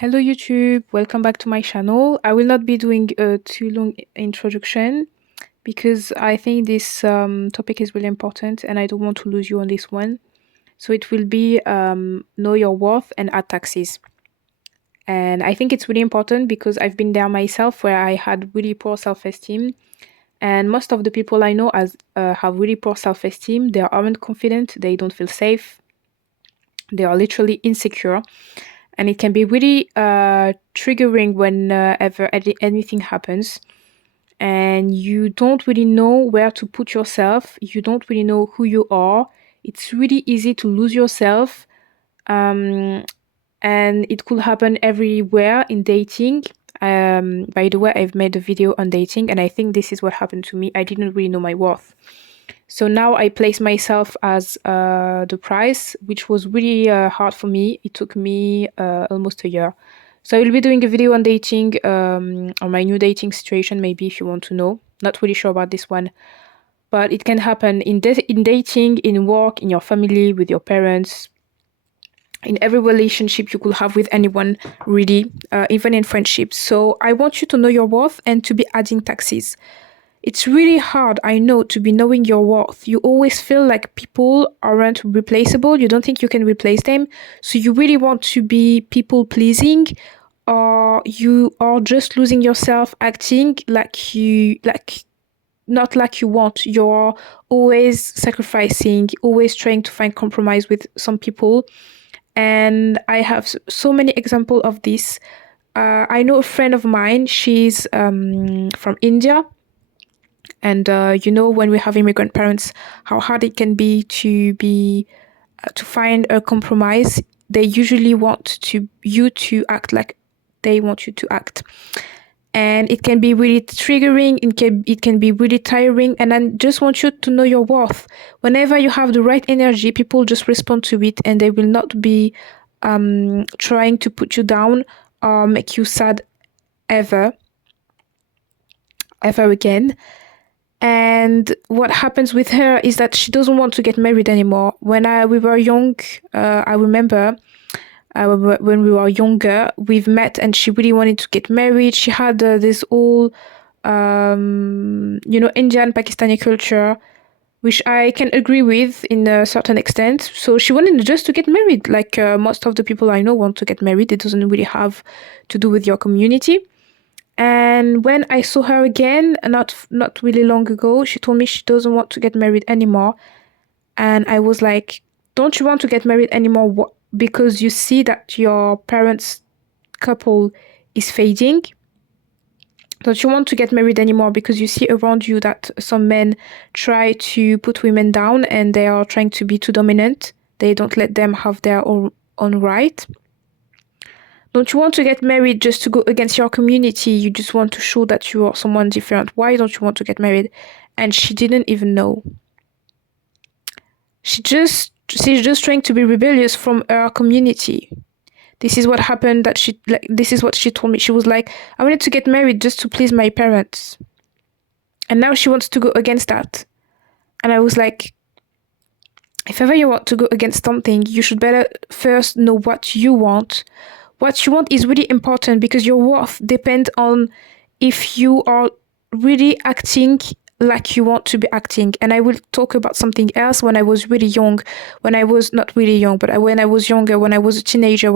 Hello YouTube, welcome back to my channel. I will not be doing a too long introduction because I think this topic is really important and I don't want to lose you on this one. So it will be know your worth and add taxes. And I think it's really important because I've been there myself where I had really poor self-esteem. And most of the people I know have really poor self-esteem. They aren't confident, they don't feel safe, they are literally insecure. And it can be really triggering whenever anything happens and you don't really know where to put yourself. You don't really know who you are. It's really easy to lose yourself. And it could happen everywhere in dating. By the way, I've made a video on dating and I think this is what happened to me. I didn't really know my worth. So now I place myself as the price, which was really hard for me. It took me almost a year. So I will be doing a video on dating, on my new dating situation, maybe if you want to know. Not really sure about this one. But it can happen in dating, in work, in your family, with your parents, in every relationship you could have with anyone, really, even in friendships. So I want you to know your worth and to be adding taxes. It's really hard, I know, to be knowing your worth. You always feel like people aren't replaceable. You don't think you can replace them. So you really want to be people pleasing, or you are just losing yourself acting not like you want. You're always sacrificing, always trying to find compromise with some people. And I have so many examples of this. I know a friend of mine, she's from India. And when we have immigrant parents, how hard it can be to find a compromise. They usually want you to act like they want you to act, and it can be really triggering. It can be really tiring. And I just want you to know your worth. Whenever you have the right energy, people just respond to it, and they will not be trying to put you down or make you sad ever again. And what happens with her is that she doesn't want to get married anymore. When we were young, I remember when we were younger, we've met and she really wanted to get married. She had this whole, Indian Pakistani culture, which I can agree with in a certain extent. So she wanted just to get married, like most of the people I know want to get married. It doesn't really have to do with your community. And when I saw her again, not really long ago, she told me she doesn't want to get married anymore. And I was like, don't you want to get married anymore because you see that your parents' couple is fading? Don't you want to get married anymore because you see around you that some men try to put women down and they are trying to be too dominant? They don't let them have their own right. Don't you want to get married just to go against your community? You just want to show that you are someone different. Why don't you want to get married? And she didn't even know. She's just trying to be rebellious from her community. This is what happened. This is what she told me. She was like, I wanted to get married just to please my parents. And now she wants to go against that. And I was like, if ever you want to go against something, you should better first know what you want. What you want is really important because your worth depends on if you are really acting like you want to be acting. And I will talk about something else. When I was really young, when I was not really young, but when I was younger, when I was a teenager,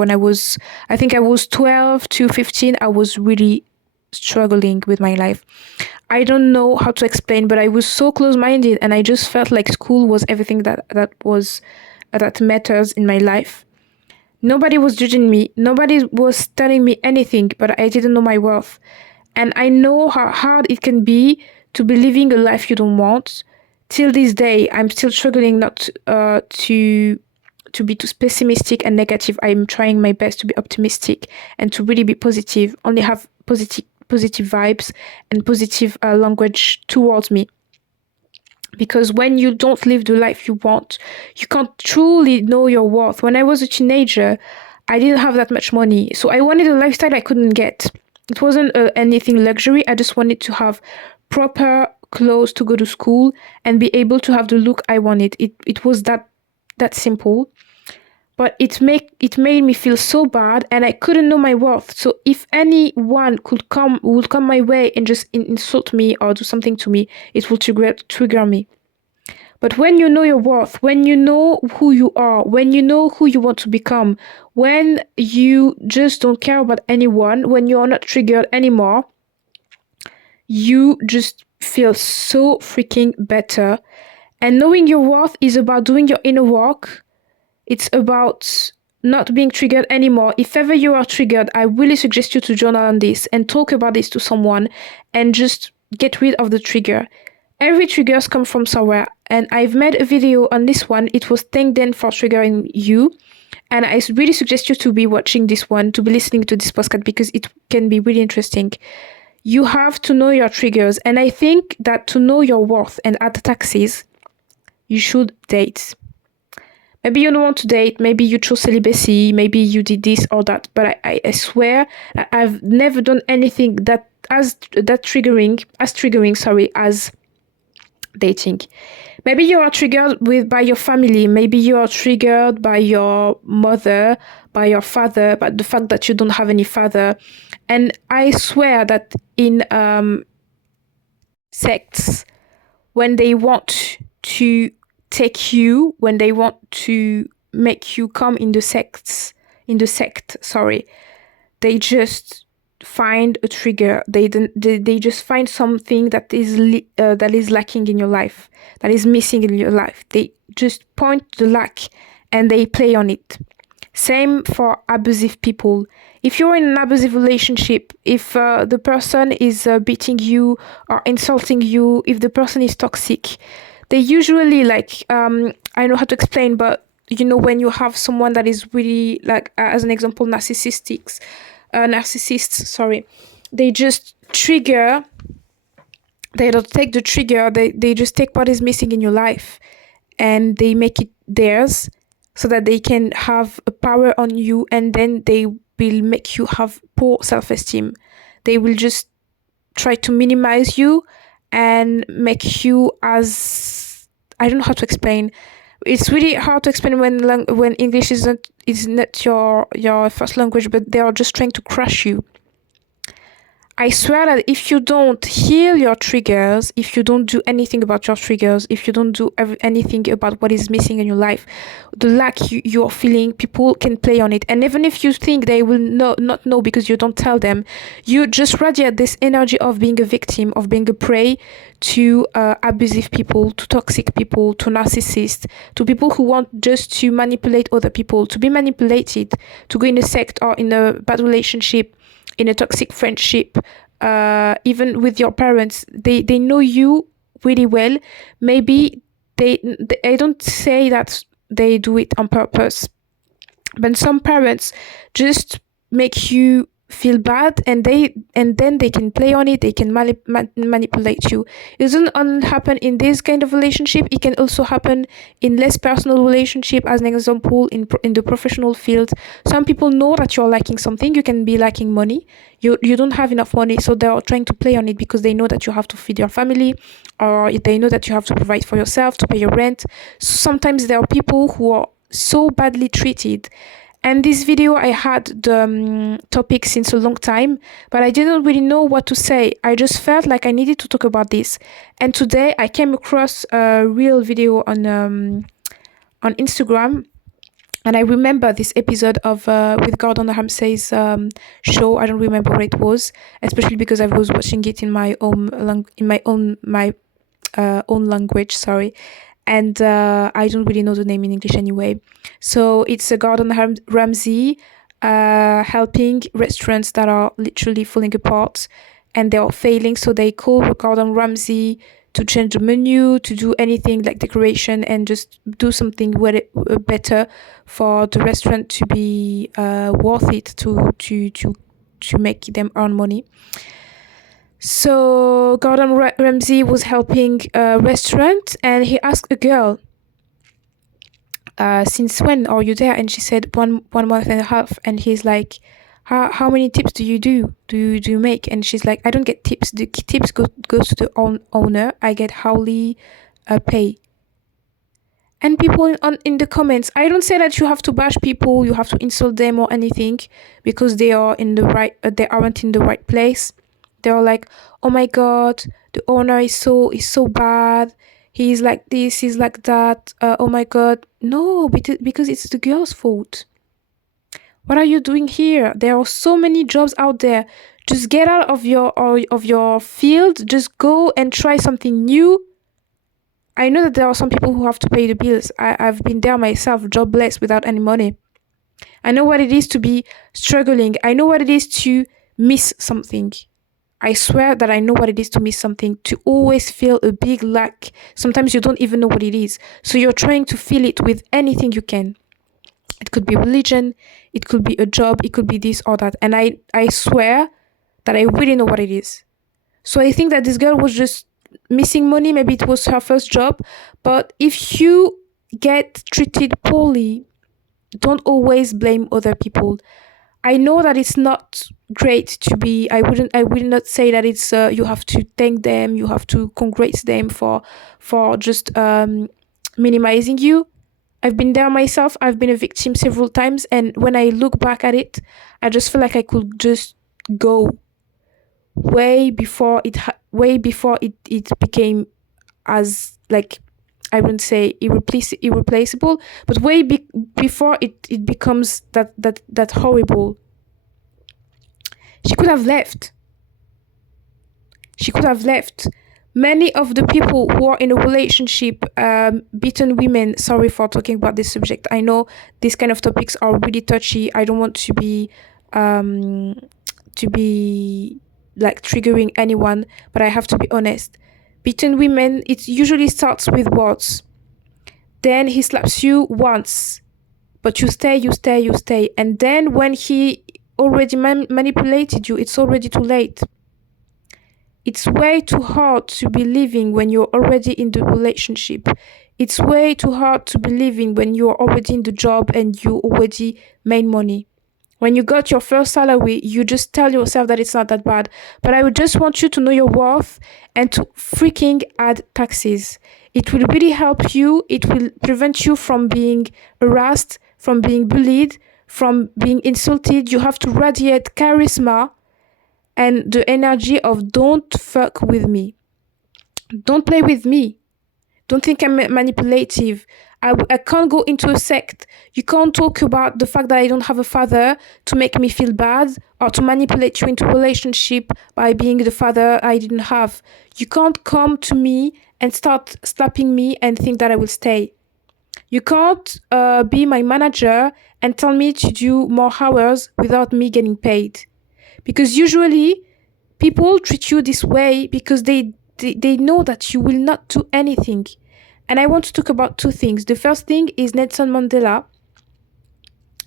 I think I was 12 to 15, I was really struggling with my life. I don't know how to explain, but I was so close-minded and I just felt like school was everything that matters in my life. Nobody was judging me. Nobody was telling me anything, but I didn't know my worth. And I know how hard it can be to be living a life you don't want. Till this day, I'm still struggling not to be too pessimistic and negative. I'm trying my best to be optimistic and to really be positive, only have positive vibes and positive language towards me. Because when you don't live the life you want, you can't truly know your worth. When I was a teenager, I didn't have that much money. So I wanted a lifestyle I couldn't get. It wasn't anything luxury. I just wanted to have proper clothes to go to school and be able to have the look I wanted. It was that simple. but it made me feel so bad, and I couldn't know my worth. So if anyone would come my way and just insult me or do something to me, it will trigger me. But when you know your worth, when you know who you are, when you know who you want to become, when you just don't care about anyone, when you're not triggered anymore, you just feel so freaking better. And knowing your worth is about doing your inner work. It's about not being triggered anymore. If ever you are triggered, I really suggest you to journal on this and talk about this to someone and just get rid of the trigger. Every triggers come from somewhere, and I've made a video on this one. It was thank them for triggering you, and I really suggest you to be watching this one, to be listening to this podcast, because it can be really interesting. You have to know your triggers, and I think that to know your worth and add taxes, you should date. Maybe you don't want to date, maybe you chose celibacy, maybe you did this or that, but I swear I've never done anything that as triggering as dating. Maybe you are triggered by your family, maybe you are triggered by your mother, by your father, but the fact that you don't have any father. And I swear that in sects, when they want to take you, when they want to make you come in the sect, they just find a trigger. They just find something that is lacking in your life, that is missing in your life. They just point to the lack and they play on it. Same for abusive people. If you're in an abusive relationship, if the person is beating you or insulting you, if the person is toxic, they usually I know how to explain, but when you have someone that is really as an example, narcissists, they just trigger. They don't take the trigger. They just take what is missing in your life, and they make it theirs, so that they can have a power on you, and then they will make you have poor self-esteem. They will just try to minimize you and make you as, I don't know how to explain. It's really hard to explain when English is not your first language, but they are just trying to crush you. I swear that if you don't heal your triggers, if you don't do anything about your triggers, if you don't do anything about what is missing in your life, the lack you're feeling, people can play on it. And even if you think they will not know because you don't tell them, you just radiate this energy of being a victim, of being a prey to abusive people, to toxic people, to narcissists, to people who want just to manipulate other people, to be manipulated, to go in a sect or in a bad relationship, in a toxic friendship, even with your parents. They know you really well. Maybe I don't say that they do it on purpose, but some parents just make you feel bad, and then they can play on it. They can manipulate you. It doesn't only happen in this kind of relationship. It can also happen in less personal relationship. As an example, in the professional field, some people know that you're lacking something. You can be lacking money. You don't have enough money, so they're trying to play on it because they know that you have to feed your family, or they know that you have to provide for yourself, to pay your rent. So sometimes there are people who are so badly treated. And this video, I had the topic since a long time, but I didn't really know what to say. I just felt like I needed to talk about this. And today I came across a real video on Instagram. And I remember this episode of with Gordon Ramsay's show. I don't remember what it was, especially because I was watching it in my own own language. Sorry. And I don't really know the name in English anyway. So it's a Gordon Ramsay helping restaurants that are literally falling apart and they are failing. So they call Gordon Ramsay to change the menu, to do anything like decoration, and just do something better for the restaurant to be worth it, to make them earn money. So Gordon Ramsay was helping a restaurant, and he asked a girl, since when are you there? And she said 1 month and a half. And he's like, how many tips do you make? And she's like, I don't get tips. The tips goes to the owner. I get hourly pay. And people in the comments, I don't say that you have to bash people, you have to insult them or anything, because they aren't in the right place. They are like, oh my god, the owner is so bad. He's like this, he's like that. Oh my god, no, because it's the girl's fault. What are you doing here? There are so many jobs out there. Just get out of your field. Just go and try something new. I know that there are some people who have to pay the bills. I've been there myself, jobless without any money. I know what it is to be struggling. I know what it is to miss something. I swear that I know what it is to miss something, to always feel a big lack. Sometimes you don't even know what it is. So you're trying to fill it with anything you can. It could be religion, it could be a job, it could be this or that. And I swear that I really know what it is. So I think that this girl was just missing money. Maybe it was her first job. But if you get treated poorly, don't always blame other people. I know that it's not great to be. I will not say that it's. You have to thank them. You have to congratulate them for just minimizing you. I've been there myself. I've been a victim several times, and when I look back at it, I just feel like I could just go way before it became as, like, I wouldn't say irreplaceable, but before it becomes that horrible. She could have left. She could have left. Many of the people who are in a relationship, beaten women. Sorry for talking about this subject. I know these kind of topics are really touchy. I don't want to be like triggering anyone, but I have to be honest. Beaten women, it usually starts with words. Then he slaps you once, but you stay. And then when he already manipulated you, it's already too late. It's way too hard to be living when you're already in the relationship. It's way too hard to be living when you're already in the job and you already made money. When you got your first salary, you just tell yourself that it's not that bad. But I would just want you to know your worth and to freaking add taxes. It will really help you. It will prevent you from being harassed, from being bullied, from being insulted. You have to radiate charisma and the energy of don't fuck with me. Don't play with me. Don't think I'm manipulative. I can't go into a sect. You can't talk about the fact that I don't have a father to make me feel bad or to manipulate you into a relationship by being the father I didn't have. You can't come to me and start slapping me and think that I will stay. You can't be my manager and tell me to do more hours without me getting paid. Because usually people treat you this way because they know that you will not do anything. And I want to talk about two things. The first thing is Nelson Mandela.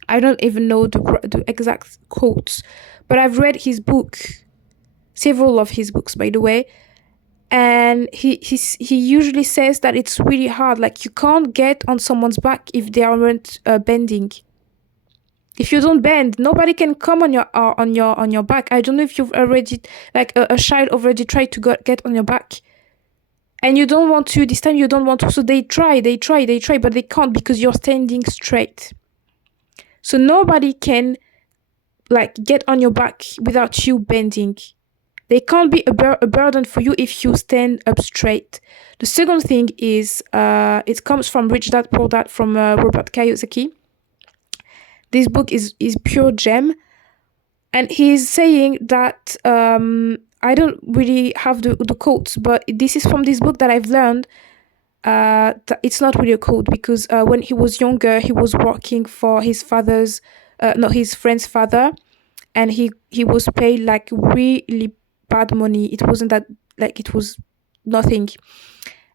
I don't even know the exact quotes, but I've read his book, several of his books, by the way. And he usually says that it's really hard. Like, you can't get on someone's back if they aren't bending. If you don't bend, nobody can come on your back. I don't know if you've already, like, a child already tried to get on your back. And you don't want to, this time you don't want to. So they try, but they can't because you're standing straight. So nobody can, like, get on your back without you bending. They can't be a burden for you if you stand up straight. The second thing is, it comes from Rich Dad Poor Dad from Robert Kiyosaki. This book is pure gem. And he's saying that, I don't really have the quotes, but this is from this book that I've learned. It's not really a quote because when he was younger, he was working for his his friend's father, and he was paid like really bad money. It wasn't that, like, it was nothing.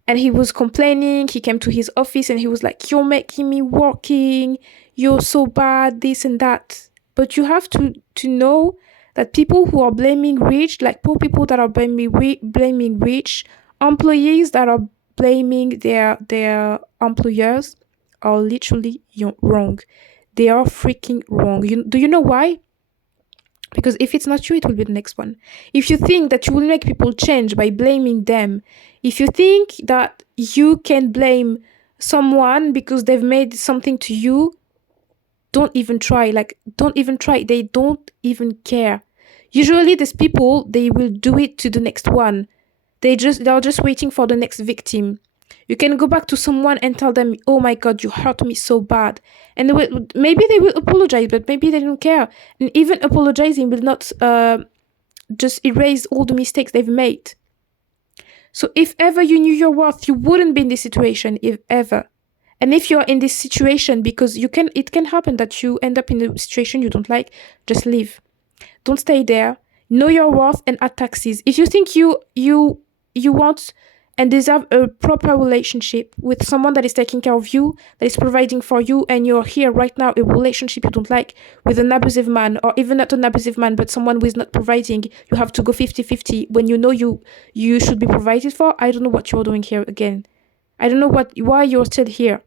And he was complaining. He came to his office and he was like, "You're making me working. You're so bad, this and that." But you have to know that people who are blaming rich, like poor people that are blaming rich, employees that are blaming their employers, are literally wrong. They are freaking wrong. Do you know why? Because if it's not you, it will be the next one. If you think that you will make people change by blaming them, if you think that you can blame someone because they've made something to you, don't even try. Like, don't even try. They don't even care. Usually, these people, they will do it to the next one. They're just waiting for the next victim. You can go back to someone and tell them, "Oh my God, you hurt me so bad," and maybe they will apologize, but maybe they don't care. And even apologizing will not just erase all the mistakes they've made. So if ever you knew your worth, you wouldn't be in this situation, if ever. And if you're in this situation, because it can happen that you end up in a situation you don't like, just leave. Don't stay there. Know your worth and add taxes. If you think you want and deserve a proper relationship with someone that is taking care of you, that is providing for you, and you're here right now, a relationship you don't like with an abusive man, or even not an abusive man, but someone who is not providing, you have to go 50-50 when you know you should be provided for. I don't know what you're doing here again. I don't know why you're still here.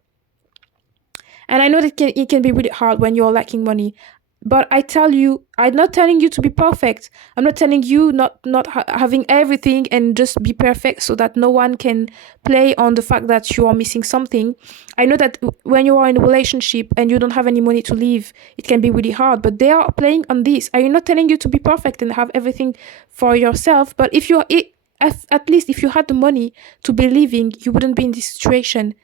And I know that it can be really hard when you're lacking money. But I tell you, I'm not telling you to be perfect. I'm not telling you not having everything and just be perfect so that no one can play on the fact that you are missing something. I know that when you are in a relationship and you don't have any money to live, it can be really hard. But they are playing on this. I'm not telling you to be perfect and have everything for yourself. But at least if you had the money to be living, you wouldn't be in this situation.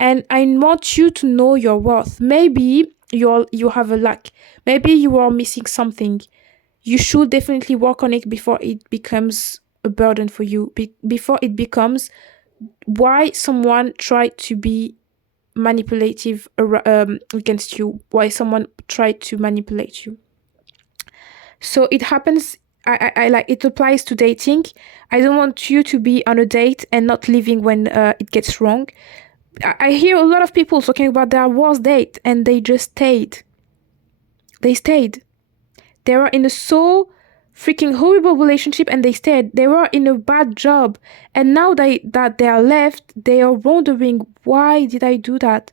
And I want you to know your worth. Maybe you have a lack. Maybe you are missing something. You should definitely work on it before it becomes a burden for you. Before it becomes why someone tried to be manipulative against you. Why someone tried to manipulate you. So it happens. I like it applies to dating. I don't want you to be on a date and not leaving when it gets wrong. I hear a lot of people talking about their worst date and they just stayed. They stayed. They were in a so freaking horrible relationship and they stayed. They were in a bad job. And now that they are left, they are wondering, why did I do that?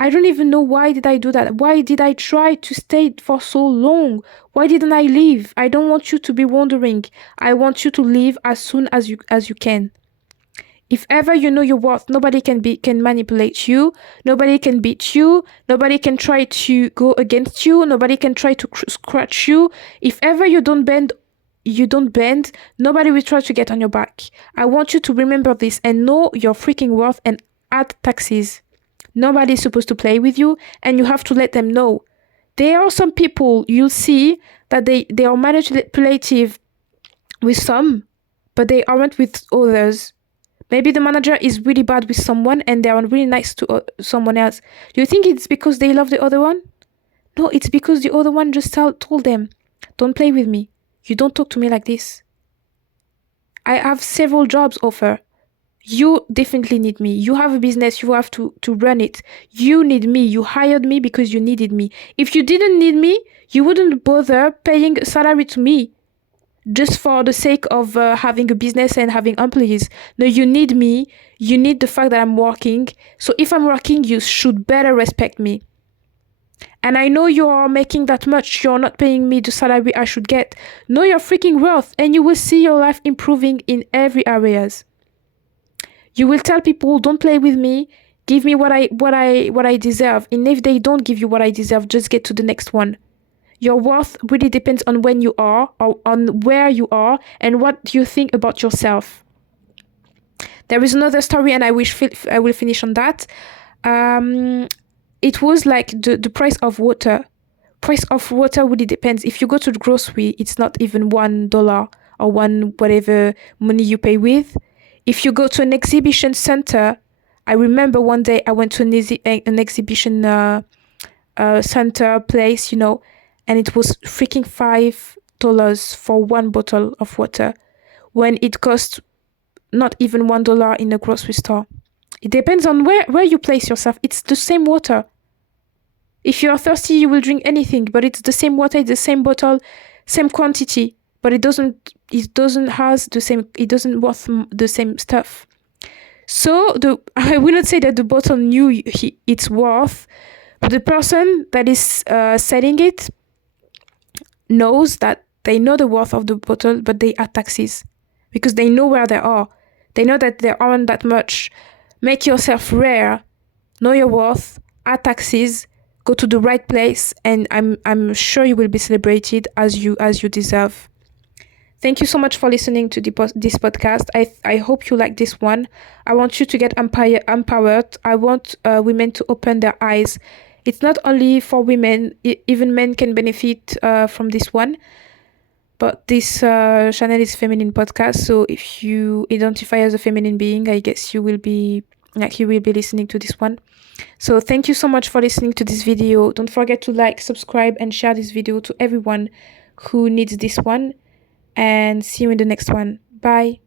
I don't even know why did I do that. Why did I try to stay for so long? Why didn't I leave? I don't want you to be wondering. I want you to leave as soon as you can. If ever you know your worth, nobody can manipulate you. Nobody can beat you. Nobody can try to go against you. Nobody can try to scratch you. If ever you don't bend, nobody will try to get on your back. I want you to remember this and know your freaking worth and add taxes. Nobody is supposed to play with you, and you have to let them know. There are some people you'll see that they are manipulative with some, but they aren't with others. Maybe the manager is really bad with someone and they are really nice to someone else. Do you think it's because they love the other one? No, it's because the other one just told them, don't play with me. You don't talk to me like this. I have several jobs offer. You definitely need me. You have a business, you have to run it. You need me. You hired me because you needed me. If you didn't need me, you wouldn't bother paying a salary to me. Just for the sake of having a business and having employees. No, you need me. You need the fact that I'm working. So if I'm working, you should better respect me. And I know you are making that much. You're not paying me the salary I should get. Know your freaking worth, and you will see your life improving in every areas. You will tell people, don't play with me. Give me what I deserve. And if they don't give you what I deserve, just get to the next one. Your worth really depends on when you are, or on where you are, and what you think about yourself. There is another story, and I will finish on that. It was like the price of water. Price of water really depends. If you go to the grocery, it's not even $1 or one whatever money you pay with. If you go to an exhibition center, I remember one day I went to an exhibition center place, and it was freaking $5 for one bottle of water when it costs not even $1 in a grocery store. It depends on where you place yourself. It's the same water. If you are thirsty, you will drink anything, but it's the same water, it's the same bottle, same quantity, but it doesn't worth the same stuff. So I will not say that the bottle knew its worth, but the person that is selling it knows that they know the worth of the bottle, but they add taxes because they know where they are. They know that there aren't that much Make yourself rare, know your worth, add taxes, go to the right place, and I'm sure you will be celebrated as you deserve. Thank you so much for listening to this podcast. I hope you like this one. I want you to get empowered. I want women to open their eyes. It's not only for women, even men can benefit from this one. But this channel is feminine podcast, so if you identify as a feminine being, I guess you will be listening to this one. So thank you so much for listening to this video. Don't forget to like, subscribe, and share this video to everyone who needs this one. And see you in the next one. Bye.